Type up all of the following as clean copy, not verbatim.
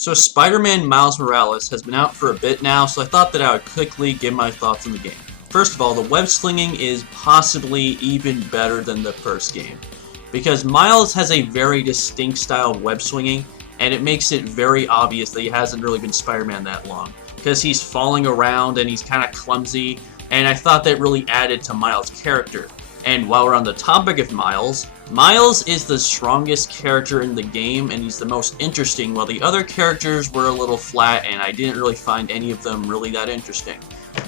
So Spider-Man Miles Morales has been out for a bit now, so I thought that I would quickly give my thoughts on the game. First of all, the web slinging is possibly even better than the first game, because Miles has a very distinct style of web swinging, and it makes it very obvious that he hasn't really been Spider-Man that long, because he's falling around and he's kind of clumsy, and I thought that really added to Miles' character. And while we're on the topic of Miles, Miles is the strongest character in the game and he's the most interesting, while the other characters were a little flat and I didn't really find any of them really that interesting.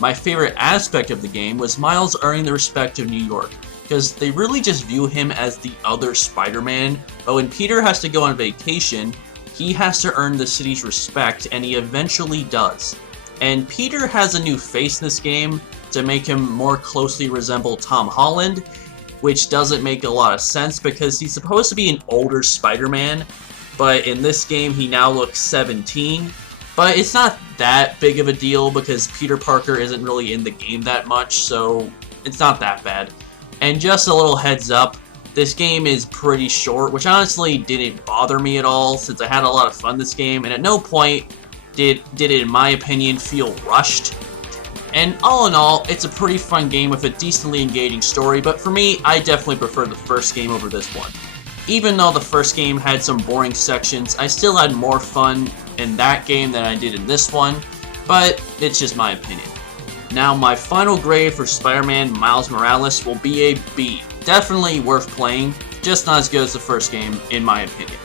My favorite aspect of the game was Miles earning the respect of New York, because they really just view him as the other Spider-Man, but when Peter has to go on vacation, he has to earn the city's respect, and he eventually does. And Peter has a new face in this game to make him more closely resemble Tom Holland, which doesn't make a lot of sense because he's supposed to be an older Spider-Man, but in this game he now looks 17. But it's not that big of a deal because Peter Parker isn't really in the game that much, so it's not that bad. And just a little heads up, this game is pretty short, which honestly didn't bother me at all since I had a lot of fun this game, and at no point did it, in my opinion, feel rushed. And all in all, it's a pretty fun game with a decently engaging story, but for me, I definitely prefer the first game over this one. Even though the first game had some boring sections, I still had more fun in that game than I did in this one, but it's just my opinion. Now, my final grade for Spider-Man Miles Morales will be a B. Definitely worth playing, just not as good as the first game, in my opinion.